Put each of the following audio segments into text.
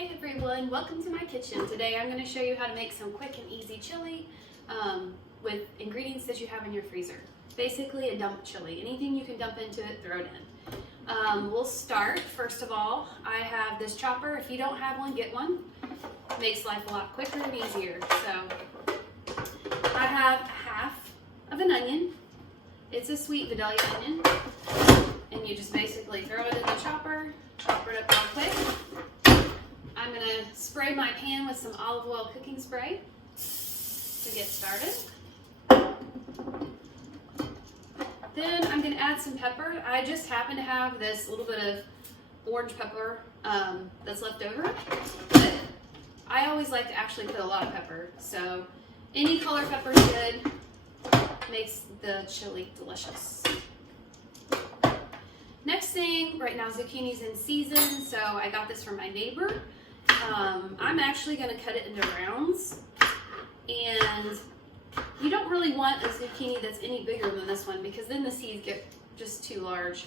Hey everyone, welcome to my kitchen. Today I'm going to show you how to make some quick and easy chili with ingredients that you have in your freezer. Basically a dump chili. Anything you can dump into it, throw it in. We'll start, first of all, I have this chopper. If you don't have one, get one. It makes life a lot quicker and easier. So I have half of an onion. It's a sweet vidalia onion. And you just basically throw it in the chopper, chop it up real quick. I'm going to spray my pan with some olive oil cooking spray to get started. Then I'm going to add some pepper. I just happen to have this little bit of orange pepper that's left over, but I always like to actually put a lot of pepper. So any color pepper is good, makes the chili delicious. Next thing, right now zucchini's in season, so I got this from my neighbor. I'm actually going to cut it into rounds, and you don't really want a zucchini that's any bigger than this one because then the seeds get just too large.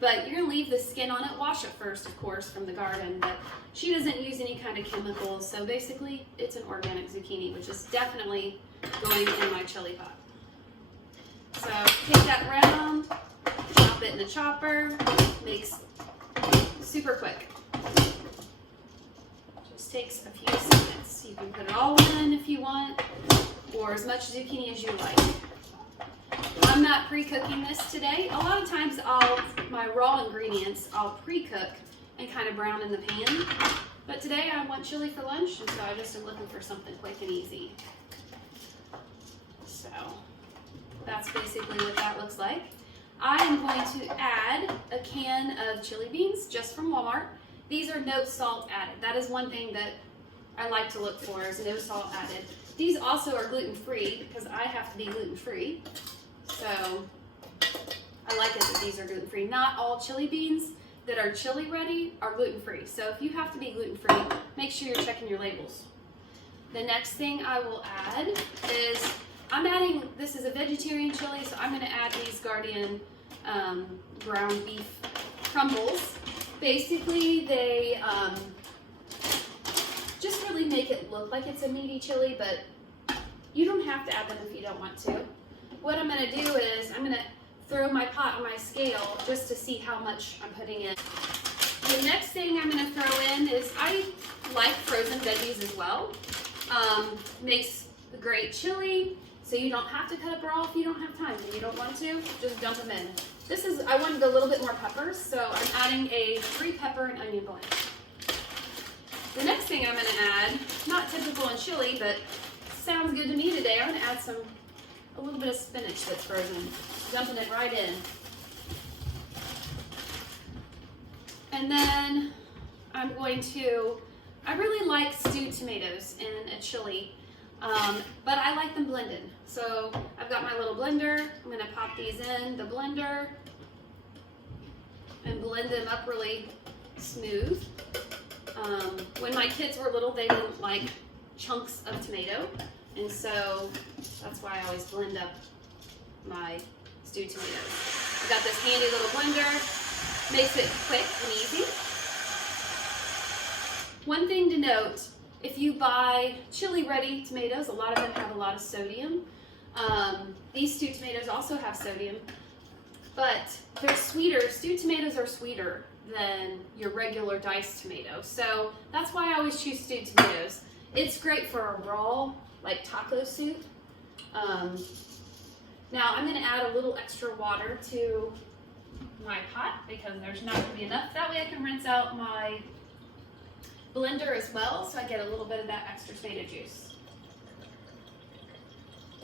But you're going to leave the skin on it, wash it first of course from the garden, but she doesn't use any kind of chemicals, so basically it's an organic zucchini, which is definitely going in my chili pot. So take that round, chop it in the chopper, makes super quick. Just takes a few seconds. You can put it all in if you want, or as much zucchini as you like. I'm not pre-cooking this today. A lot of times my raw ingredients I'll pre-cook and kind of brown in the pan. But today I want chili for lunch, and so I just am looking for something quick and easy. So that's basically what that looks like. I am going to add a can of chili beans just from Walmart. These are no salt added. That is one thing that I like to look for, is no salt added. These also are gluten-free because I have to be gluten-free. So I like it that these are gluten-free. Not all chili beans that are chili ready are gluten-free. So if you have to be gluten-free, make sure you're checking your labels. The next thing I will add is, this is a vegetarian chili, so I'm going to add these Gardien ground beef crumbles. Basically, they just really make it look like it's a meaty chili, but you don't have to add them if you don't want to. What I'm going to do is I'm going to throw my pot on my scale just to see how much I'm putting in. The next thing I'm going to throw in is, I like frozen veggies as well. Makes a great chili. So you don't have to cut up raw if you don't have time. If you don't want to, just dump them in. I wanted a little bit more peppers, so I'm adding a 3 pepper and onion blend. The next thing I'm going to add, not typical in chili, but sounds good to me today, I'm going to add a little bit of spinach that's frozen. Dumping it right in. And then I really like stewed tomatoes in a chili. But I like them blended. So I've got my little blender. I'm going to pop these in the blender and blend them up really smooth. When my kids were little, they didn't like chunks of tomato, and so that's why I always blend up my stewed tomatoes. I've got this handy little blender. Makes it quick and easy. One thing to note, if you buy chili ready tomatoes, a lot of them have a lot of sodium. These stewed tomatoes also have sodium, but they're sweeter. Stewed tomatoes are sweeter than your regular diced tomato. So that's why I always choose stewed tomatoes. It's great for a raw, like taco soup. Now I'm going to add a little extra water to my pot because there's not going to be enough. That way I can rinse out my blender as well, so I get a little bit of that extra tomato juice.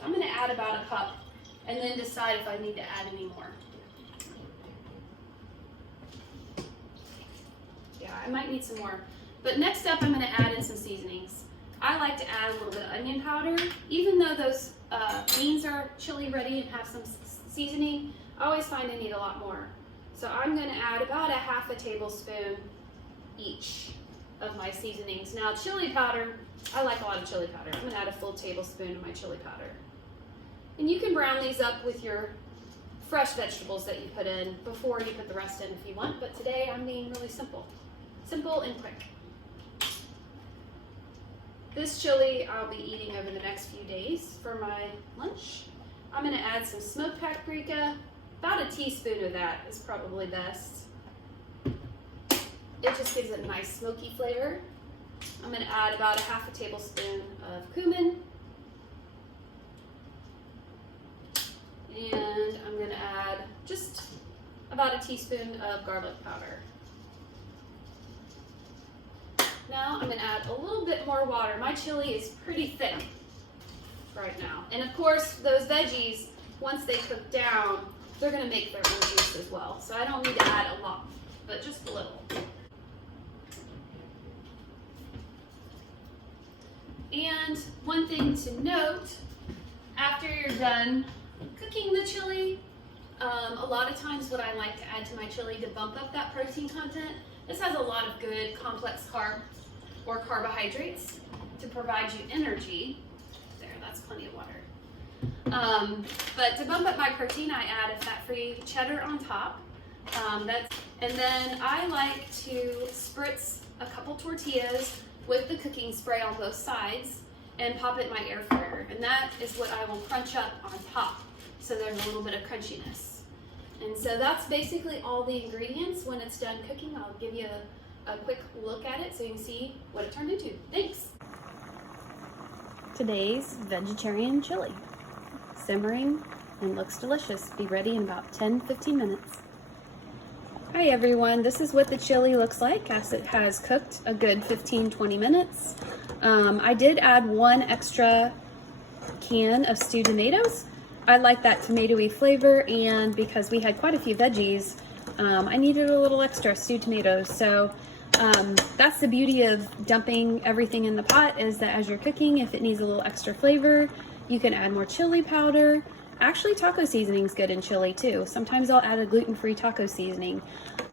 I'm going to add about a cup and then decide if I need to add any more. Yeah, I might need some more. But next up, I'm going to add in some seasonings. I like to add a little bit of onion powder. Even though those beans are chili ready and have some seasoning, I always find I need a lot more. So I'm going to add about a half a tablespoon each of my seasonings. Now chili powder, I like a lot of chili powder. I'm going to add a full tablespoon of my chili powder. And you can brown these up with your fresh vegetables that you put in before you put the rest in if you want, but today I'm being really simple. Simple and quick. This chili I'll be eating over the next few days for my lunch. I'm gonna add some smoked paprika. About a teaspoon of that is probably best. It just gives it a nice smoky flavor. I'm gonna add about a half a tablespoon of cumin. And I'm gonna add just about a teaspoon of garlic powder. Now I'm gonna add a little bit more water. My chili is pretty thick right now. And of course, those veggies, once they cook down, they're gonna make their own juice as well. So I don't need to add a lot, but just a little. And one thing to note, after you're done cooking the chili, a lot of times what I like to add to my chili to bump up that protein content, this has a lot of good complex carbs or carbohydrates to provide you energy. There, that's plenty of water. But to bump up my protein, I add a fat-free cheddar on top. And then I like to spritz a couple tortillas with the cooking spray on both sides and pop it in my air fryer. And that is what I will crunch up on top. So there's a little bit of crunchiness. And so that's basically all the ingredients. When it's done cooking, I'll give you a quick look at it so you can see what it turned into. Thanks. Today's vegetarian chili. Simmering and looks delicious. Be ready in about 10-15 minutes. Hi everyone, this is what the chili looks like as it has cooked a good 15-20 minutes. I did add one extra can of stewed tomatoes. I like that tomatoey flavor, and because we had quite a few veggies, I needed a little extra stewed tomatoes. So that's the beauty of dumping everything in the pot, is that as you're cooking, if it needs a little extra flavor, you can add more chili powder. Actually, taco seasoning is good in chili too. Sometimes I'll add a gluten-free taco seasoning.